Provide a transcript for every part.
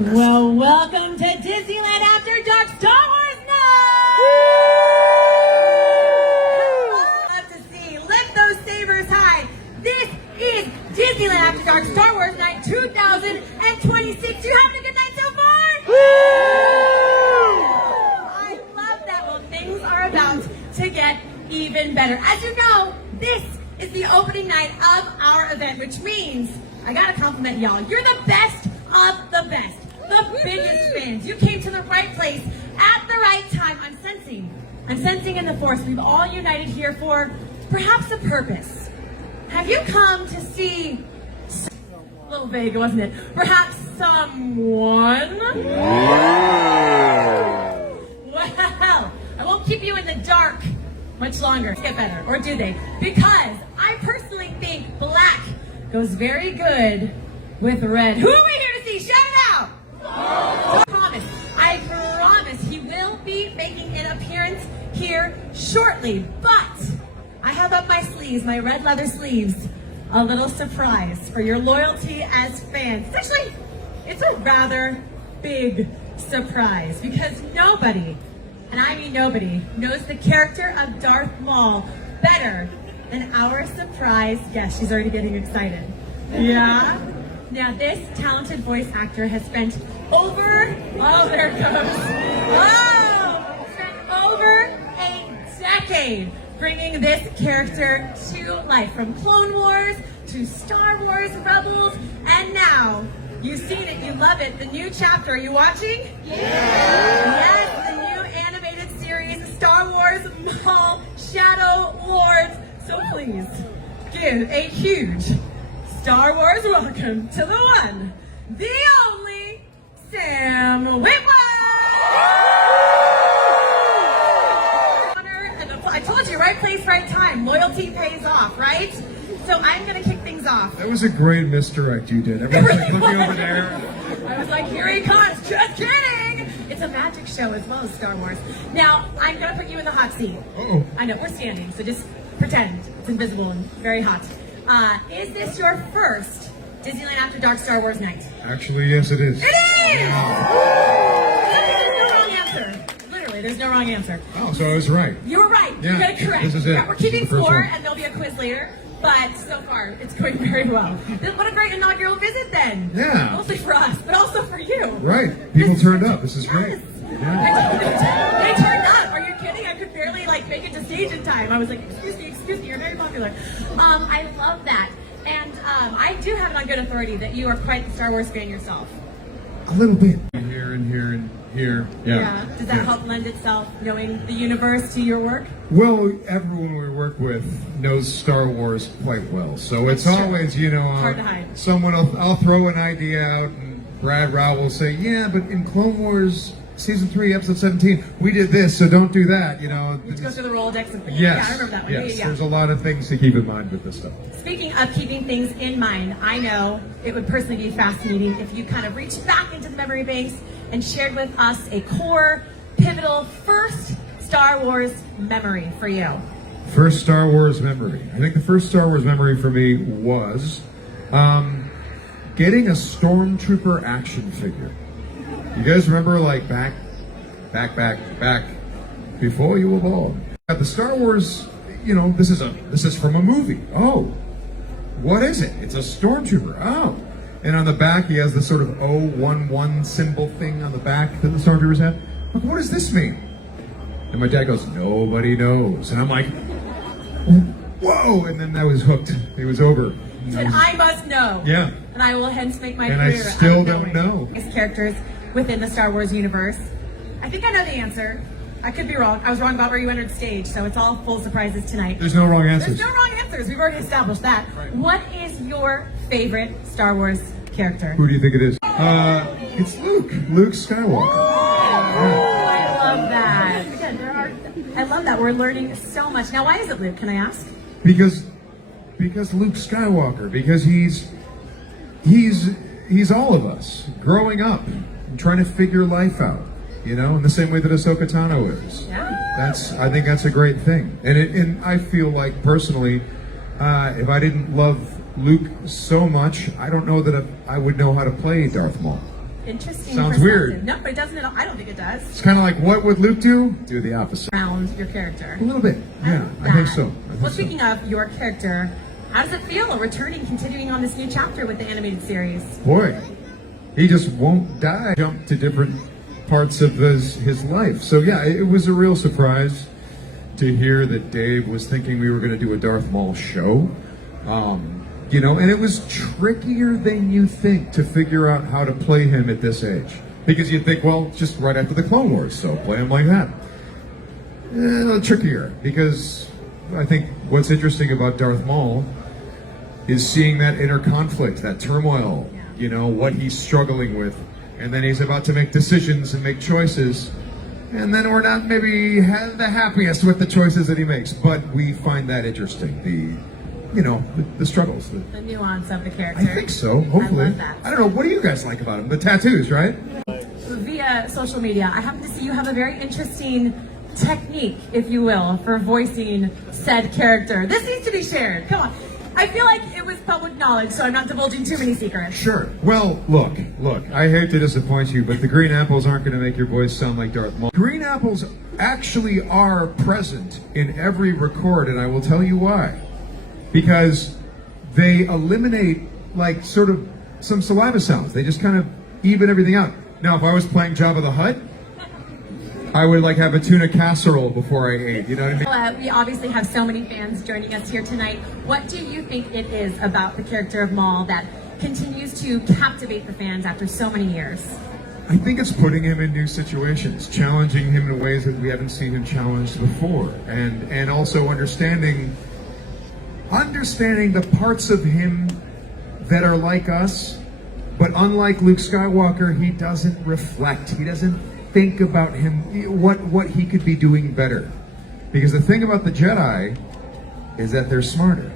Well, welcome to Disneyland After Dark Star Wars Night! Love to see. Lift those sabers high. This is Disneyland After Dark Star Wars Night 2026. You having a good night so far? I love that. Well, things are about to get even better. As you know, this is the opening night of our event, which means I gotta compliment y'all. You're the best of the best, the biggest fans. You came to the right place at the right time. I'm sensing in the Force. We've all united here for perhaps a purpose. Have you come to see? A little vague, wasn't it? Perhaps someone? Well, I won't keep you in the dark much longer. Get better, or do they? Because I personally think black goes very good with red. Who are we here to see? Shout it out! I promise he will be making an appearance here shortly, but I have up my sleeves, my red leather sleeves, a little surprise for your loyalty as fans. It's a rather big surprise because nobody, and I mean nobody, knows the character of Darth Mual better than our surprise guest. She's already getting excited. Yeah? Now this talented voice actor has spent over a decade bringing this character to life, from Clone Wars to Star Wars Rebels, and now you've seen it, you love it, the new chapter. Are you watching? Yeah! Yes, the new animated series, Star Wars Mual Shadow Lords. So please give a huge Star Wars welcome to the one, the only, Sam Witwer! I told you, right place, right time. Loyalty pays off, right? So I'm going to kick things off. That was a great misdirect you did. Everyone's like looking over there. I was like, here he comes. Just kidding. It's a magic show as well as Star Wars. Now, I'm going to put you in the hot seat. Uh-oh. I know, we're standing, so just pretend it's invisible and very hot. Is this your first Disneyland After Dark Star Wars night? Actually, yes, it is. It is! Yeah. There's no wrong answer. Literally, there's no wrong answer. Oh, so I was right. You were right. Yeah, You got it correct. this is it. Yeah, we're keeping This is the first score, one. and there'll be a quiz later. But so far, it's going very well. What a great inaugural visit, then. Yeah. Mostly for us, but also for you. Right. People turned up. This is great. Yes. Yeah. They turned up. Are you kidding? I could barely make it to stage in time. I was like, excuse me, you're very popular. I love that. And I do have it on good authority that you are quite the Star Wars fan yourself. A little bit. Here and here and here. Yeah. Does that help lend itself, knowing the universe, to your work? Well, everyone we work with knows Star Wars quite well. So it's always, hard to hide. I'll throw an idea out and Brad Rao will say, yeah, but in Clone Wars Season 3, Episode 17, we did this, so don't do that, You go through the Rolodex and Yes. Yeah, I remember that one. Yes, Yeah. there's a lot of things to keep in mind with this stuff. Speaking of keeping things in mind, I know it would personally be fascinating if you kind of reached back into the memory banks and shared with us a core, pivotal, first Star Wars memory for you. First Star Wars memory. I think the first Star Wars memory for me was getting a Stormtrooper action figure. You guys remember, like, back before you were born? The Star Wars, this is from a movie. Oh, what is it? It's a Stormtrooper. Oh. And on the back, he has the sort of 011 symbol thing on the back that the Stormtroopers have. Like, what does this mean? And my dad goes, nobody knows. And I'm like, whoa. And then I was hooked. It was over. Said, I must know. Yeah. And I will hence make my And career. I still don't know. His characters within the Star Wars universe. I think I know the answer. I could be wrong. I was wrong about where you entered stage, so it's all full surpries tonight. There's no wrong answers. There's no wrong answers. We've already established that. Right. What is your favorite Star Wars character? Who do you think it is? It's Luke. Luke Skywalker. I love that. Again, I love that. We're learning so much. Now, why is it Luke? Can I ask? Because Luke Skywalker. Because he's all of us growing up and trying to figure life out. In the same way that Ahsoka Tano is. Yeah. I think that's a great thing. And I feel like personally, if I didn't love Luke so much, I don't know that I would know how to play Darth Maul. interesting. Sounds weird. No, but it doesn't at all. I don't think it does. It's kind of like, what would Luke do? Do the opposite. Around your character. A little bit. Yeah, I think so. Well, speaking of your character, how does it feel returning, continuing on this new chapter with the animated series? Boy, he just won't die. Jump to different parts of his life. So yeah, it was a real surprise to hear that Dave was thinking we were going to do a Darth Maul show. You know, and it was trickier than you think to figure out how to play him at this age. Because you'd think, well, just right after the Clone Wars, so play him like that. Trickier, because I think what's interesting about Darth Maul is seeing that inner conflict, that turmoil, you know, what he's struggling with. And then he's about to make decisions and make choices. And then we're not maybe the happiest with the choices that he makes. But we find that interesting, the struggles. The nuance of the character. I think so, hopefully. I love that. I don't know, what do you guys like about him? The tattoos, right? Via social media, I happen to see you have a very interesting technique, if you will, for voicing said character. This needs to be shared. Come on. I feel like it was public knowledge, so I'm not divulging too many secrets. Sure. Well, look, I hate to disappoint you, but the green apples aren't going to make your voice sound like Darth Maul. Green apples actually are present in every record, and I will tell you why. Because they eliminate, like, sort of some saliva sounds. They just kind of even everything out. Now, if I was playing Jabba the Hutt, I would like have a tuna casserole before I ate, you know what I mean? We obviously have so many fans joining us here tonight. What do you think it is about the character of Maul that continues to captivate the fans after so many years? I think it's putting him in new situations, challenging him in ways that we haven't seen him challenged before, and also understanding the parts of him that are like us, but unlike Luke Skywalker, he doesn't reflect. He doesn't think about him, what he could be doing better. Because the thing about the Jedi is that they're smarter.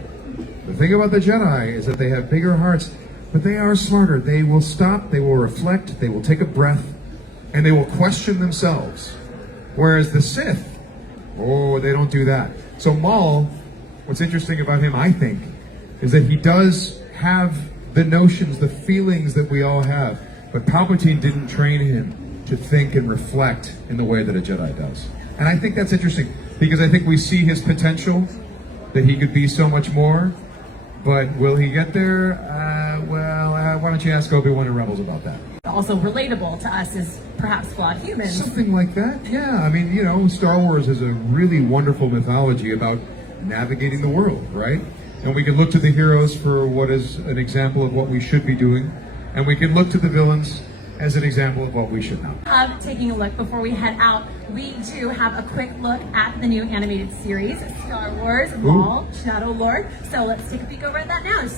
The thing about the Jedi is that they have bigger hearts, but they are smarter. They will stop, they will reflect, they will take a breath, and they will question themselves. Whereas the Sith, they don't do that. So Maul, what's interesting about him, I think, is that he does have the notions, the feelings that we all have, but Palpatine didn't train him to think and reflect in the way that a Jedi does. And I think that's interesting, because I think we see his potential, that he could be so much more, but will he get there? Why don't you ask Obi-Wan and Rebels about that? Also relatable to us as perhaps flawed humans. Something like that, yeah. I mean, Star Wars is a really wonderful mythology about navigating the world, right? And we can look to the heroes for what is an example of what we should be doing, and we can look to the villains as an example of what we should know. Taking a look before we head out, we do have a quick look at the new animated series, Star Wars Maul, Shadow Lord. So let's take a peek over at that now.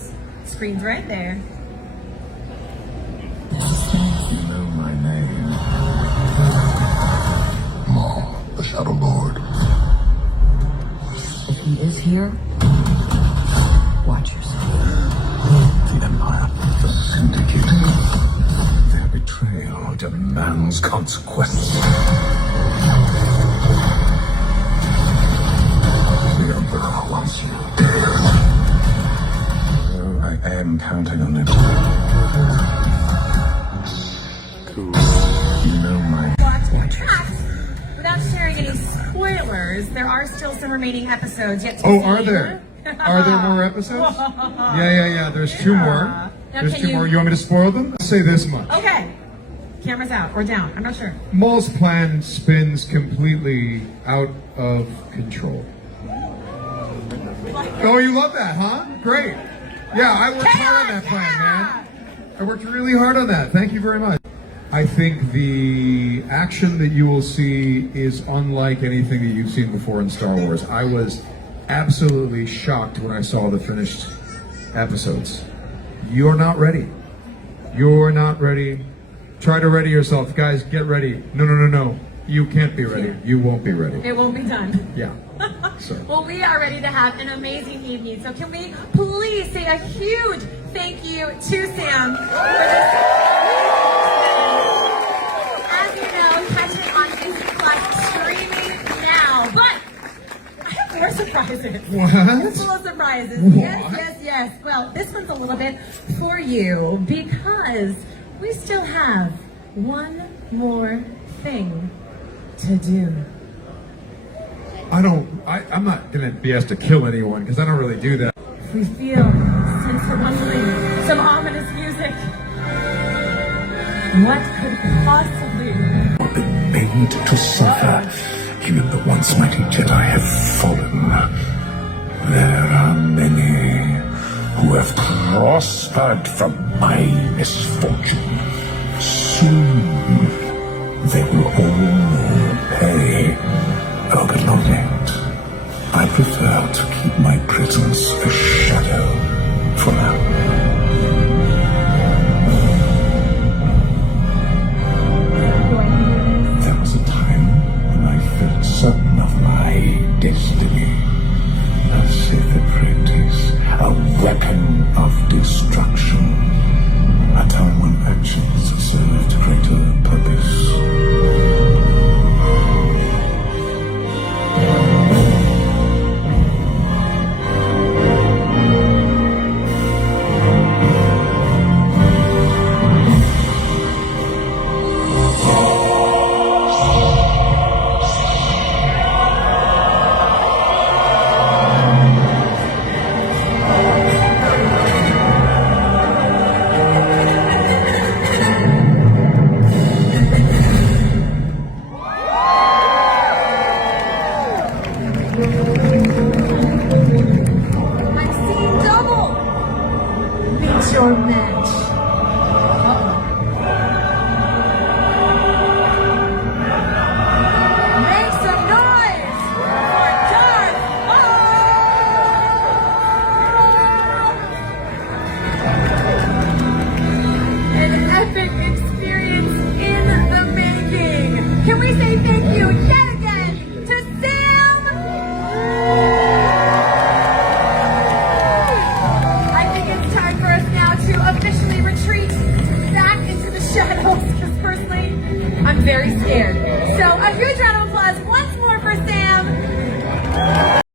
Screen's right there. You know my name. Maul, the Shadow Lord. If he is here, watch yourself. The Empire, the Syndicate. Their betrayal demands consequence. The Emperor wants you dead. So I am counting on it. You know my... Without sharing any spoilers, there are still some remaining episodes yet to see. Are there? Are there more episodes? Yeah. There's two more. There's two more. You want me to spoil them? I'll say this much. Okay. Camera's out or down. I'm not sure. Maul's plan spins completely out of control. Oh, you love that, huh? Great. Yeah, I worked hard on that plan, man. I worked really hard on that. Thank you very much. I think the action that you will see is unlike anything that you've seen before in Star Wars. I was absolutely shocked when I saw the finished episodes. You're not ready. You're not ready. Try to ready yourself. Guys, get ready. No. You can't be ready. You won't be ready. It won't be done. Yeah. So. Well, we are ready to have an amazing evening. So can we please say a huge thank you to Sam for this. As you know, catch it on Disney Plus streaming now. But I have more surprises. What? Full of surprises. What? Yes. Well, this one's a little bit for you because we still have one more thing to do. I'm not gonna be asked to kill anyone because I don't really do that. If we feel sense of rumbling, some ominous music, what could possibly Been made to suffer. Even the once mighty Jedi have fallen. There are many who have prospered from my misfortune. Soon they will all pay. Oh, but not yet. I prefer to keep my presence a shadow for now. There was a time when I felt certain of my destiny. A safe apprentice, a weapon of destruction. A time when actions served greater purpose. I'm seeing double! Meet your match. Make some noise for Darth! An epic experience in the making. Can we say thank you yet again to Sam? I think it's time for us now to officially retreat back into the shadows because personally, I'm very scared. So a huge round of